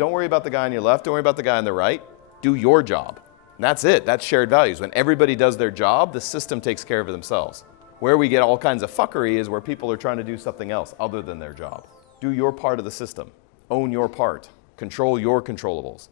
Don't worry about the guy on your left. Don't worry about the guy on the right. Do your job. And that's it. That's shared values. When everybody does their job, the system takes care of it themselves. Where we get all kinds of fuckery is where people are trying to do something else other than their job. Do your part of the system. Own your part. Control your controllables.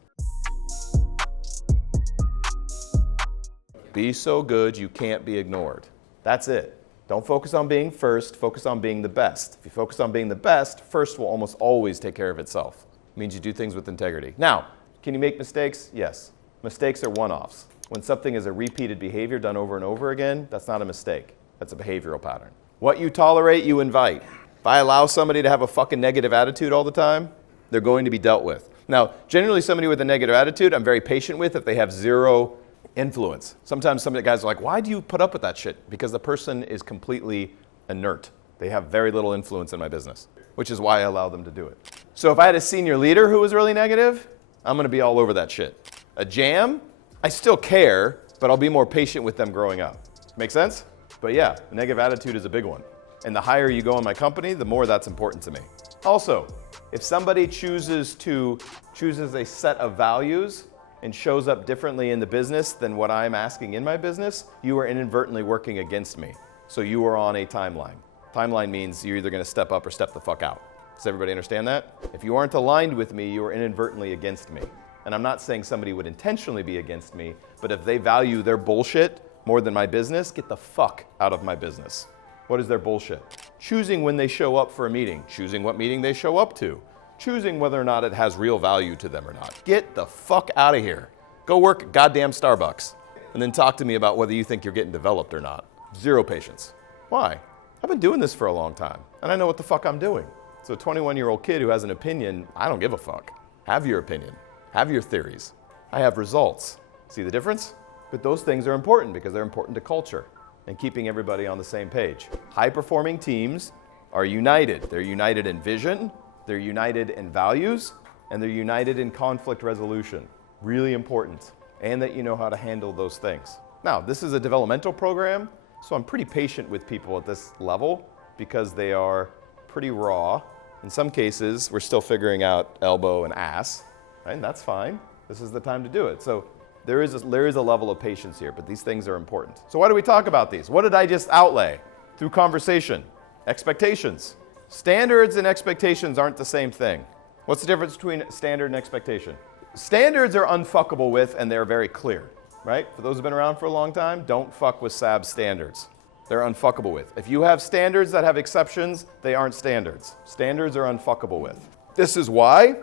Be so good you can't be ignored. That's it. Don't focus on being first, focus on being the best. If you focus on being the best, first will almost always take care of itself. It means you do things with integrity. Now, can you make mistakes? Yes. Mistakes are one-offs. When something is a repeated behavior done over and over again, that's not a mistake. That's a behavioral pattern. What you tolerate, you invite. If I allow somebody to have a fucking negative attitude all the time, they're going to be dealt with. Now, generally somebody with a negative attitude, I'm very patient with if they have zero influence. Sometimes some of the guys are like, why do you put up with that shit? Because the person is completely inert. They have very little influence in my business, which is why I allow them to do it. So if I had a senior leader who was really negative, I'm gonna be all over that shit. A jam, I still care, but I'll be more patient with them growing up. Make sense? But yeah, a negative attitude is a big one. And the higher you go in my company, the more that's important to me. Also, if somebody chooses a set of values and shows up differently in the business than what I'm asking in my business, you are inadvertently working against me. So you are on a timeline. Timeline means you're either gonna step up or step the fuck out. Does everybody understand that? If you aren't aligned with me, you are inadvertently against me. And I'm not saying somebody would intentionally be against me, but if they value their bullshit more than my business, get the fuck out of my business. What is their bullshit? Choosing when they show up for a meeting, choosing what meeting they show up to, choosing whether or not it has real value to them or not. Get the fuck out of here. Go work at goddamn Starbucks and then talk to me about whether you think you're getting developed or not. Zero patience. Why? I've been doing this for a long time and I know what the fuck I'm doing. So a 21-year-old kid who has an opinion, I don't give a fuck. Have your opinion. Have your theories. I have results. See the difference? But those things are important because they're important to culture and keeping everybody on the same page. High-performing teams are united. They're united in vision, they're united in values, and they're united in conflict resolution. Really important. And that you know how to handle those things. Now, this is a developmental program, so I'm pretty patient with people at this level because they are pretty raw. In some cases, we're still figuring out elbow and ass, right? And that's fine. This is the time to do it. So there is a level of patience here, but these things are important. So why do we talk about these? What did I just outlay? Through conversation. Expectations. Standards and expectations aren't the same thing. What's the difference between standard and expectation? Standards are unfuckable with and they're very clear, right? For those who've been around for a long time, don't fuck with SAB's standards. They're unfuckable with. If you have standards that have exceptions, they aren't standards. Standards are unfuckable with. This is why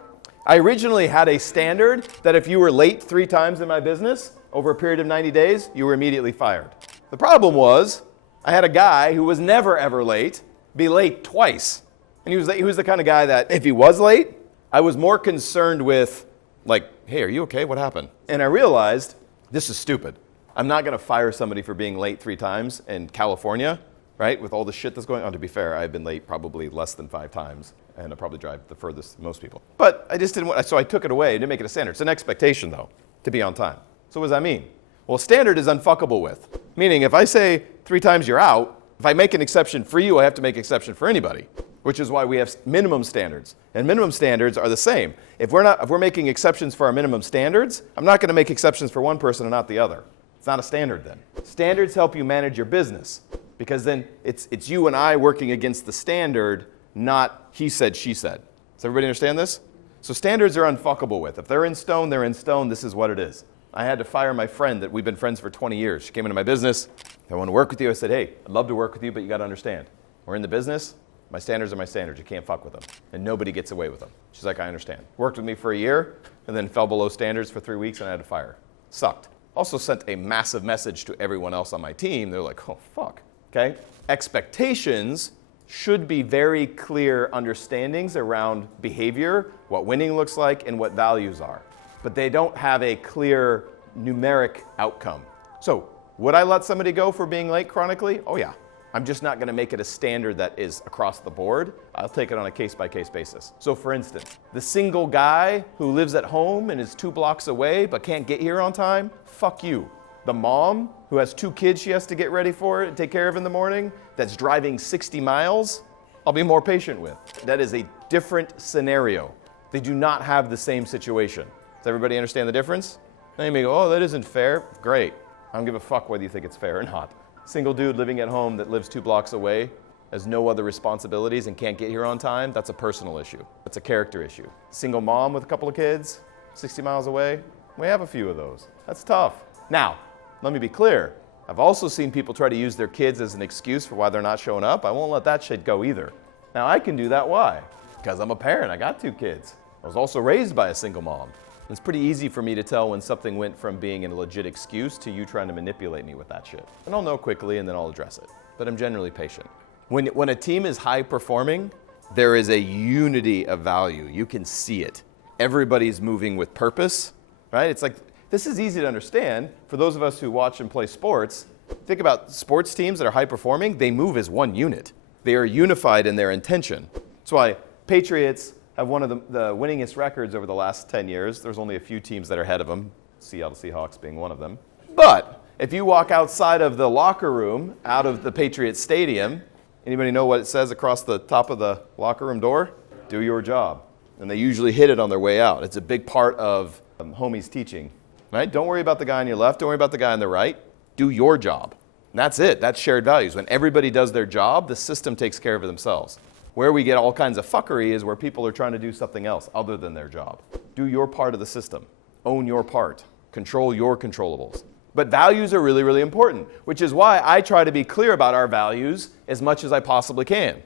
I originally had a standard that if you were late 3 times in my business over a period of 90 days, you were immediately fired. The problem was I had a guy who was never ever late be late twice. And he was the kind of guy that if he was late, I was more concerned with like, hey, are you okay? What happened? And I realized this is stupid. I'm not gonna fire somebody for being late 3 times in California, right? With all the shit that's going on. To be fair, I've been late probably less than 5 times. And I probably drive the furthest most people. But I just didn't want, so I took it away. I didn't make it a standard. It's an expectation though, to be on time. So what does that mean? Well, standard is unfuckable with. Meaning if I say 3 times you're out, if I make an exception for you, I have to make an exception for anybody, which is why we have minimum standards. And minimum standards are the same. If we're making exceptions for our minimum standards, I'm not gonna make exceptions for one person and not the other. It's not a standard then. Standards help you manage your business because then it's you and I working against the standard, not he said, she said. Does everybody understand this? So standards are unfuckable with. If they're in stone, they're in stone. This is what it is. I had to fire my friend that we've been friends for 20 years. She came into my business. I want to work with you. I said, hey, I'd love to work with you, but you got to understand. We're in the business. My standards are my standards. You can't fuck with them. And nobody gets away with them. She's like, I understand. Worked with me for a year and then fell below standards for 3 weeks and I had to fire her. Sucked. Also sent a massive message to everyone else on my team. They're like, oh, fuck. Okay? Expectations should be very clear understandings around behavior, what winning looks like, and what values are. But they don't have a clear numeric outcome. So, would I let somebody go for being late chronically? Oh yeah. I'm just not gonna make it a standard that is across the board. I'll take it on a case-by-case basis. So for instance, the single guy who lives at home and is 2 blocks away but can't get here on time, fuck you. The mom who has 2 kids she has to get ready for and take care of in the morning, that's driving 60 miles, I'll be more patient with. That is a different scenario They do not have the same situation. Does everybody understand the difference? Then you may go, oh, that isn't fair. Great. I don't give a fuck whether you think it's fair or not. Single dude living at home that lives 2 blocks away, has no other responsibilities and can't get here on time, that's a personal issue. That's a character issue. Single mom with a couple of kids, 60 miles away, we have a few of those. That's tough. Now, let me be clear. I've also seen people try to use their kids as an excuse for why they're not showing up. I won't let that shit go either. Now, I can do that. Why? Because I'm a parent. I got 2 kids. I was also raised by a single mom. It's pretty easy for me to tell when something went from being a legit excuse to you trying to manipulate me with that shit. And I'll know quickly and then I'll address it. But I'm generally patient. When a team is high performing, there is a unity of value. You can see it. Everybody's moving with purpose, right? It's like, this is easy to understand for those of us who watch and play sports. Think about sports teams that are high performing, they move as one unit. They are unified in their intention. That's why Patriots have one of the winningest records over the last 10 years. There's only a few teams that are ahead of them, Seattle Seahawks being one of them. But if you walk outside of the locker room, out of the Patriots stadium, anybody know what it says across the top of the locker room door? Do your job. And they usually hit it on their way out. It's a big part of Homie's teaching, right? Don't worry about the guy on your left. Don't worry about the guy on the right. Do your job. And that's it. That's shared values. When everybody does their job, the system takes care of it themselves. Where we get all kinds of fuckery is where people are trying to do something else other than their job. Do your part of the system. Own your part. Control your controllables. But values are really, really important, which is why I try to be clear about our values as much as I possibly can.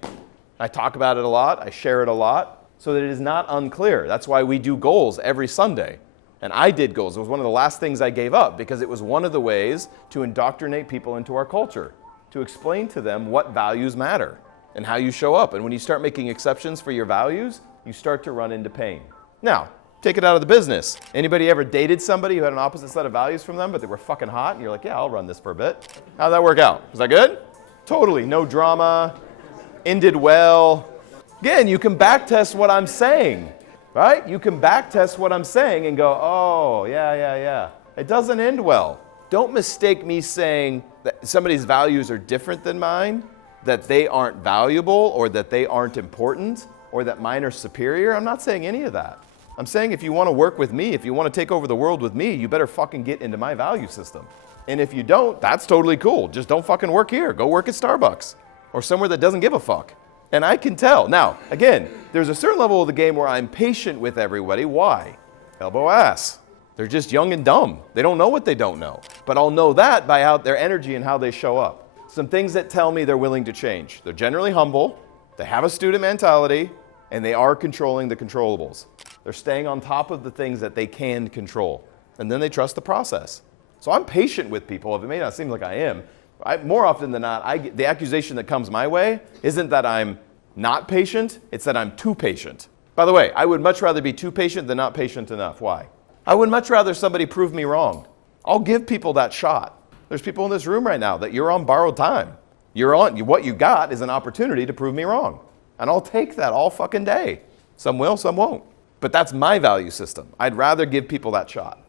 I talk about it a lot. I share it a lot so that it is not unclear. That's why we do goals every Sunday. And I did goals. It was one of the last things I gave up because it was one of the ways to indoctrinate people into our culture, to explain to them what values matter and how you show up. And when you start making exceptions for your values, you start to run into pain. Now, take it out of the business. Anybody ever dated somebody who had an opposite set of values from them, but they were fucking hot, and you're like, yeah, I'll run this for a bit. How'd that work out? Was that good? Totally. No drama. Ended well. Again, you can backtest what I'm saying, right? You can backtest what I'm saying and go, oh, yeah. It doesn't end well. Don't mistake me saying that somebody's values are different than mine, that they aren't valuable or that they aren't important or that mine are superior. I'm not saying any of that. I'm saying if you want to work with me, if you want to take over the world with me, you better fucking get into my value system. And if you don't, that's totally cool. Just don't fucking work here. Go work at Starbucks or somewhere that doesn't give a fuck. And I can tell. Now, again, there's a certain level of the game where I'm patient with everybody. Why? Elbow ass. They're just young and dumb. They don't know what they don't know. But I'll know that by how their energy and how they show up. Some things that tell me they're willing to change. They're generally humble. They have a student mentality. And they are controlling the controllables. They're staying on top of the things that they can control. And then they trust the process. So I'm patient with people. If it may not seem like I am, more often than not, the accusation that comes my way isn't that I'm not patient, it's that I'm too patient. By the way, I would much rather be too patient than not patient enough. Why? I would much rather somebody prove me wrong. I'll give people that shot. There's people in this room right now that you're on borrowed time. What you got is an opportunity to prove me wrong. And I'll take that all fucking day. Some will, some won't. But that's my value system. I'd rather give people that shot.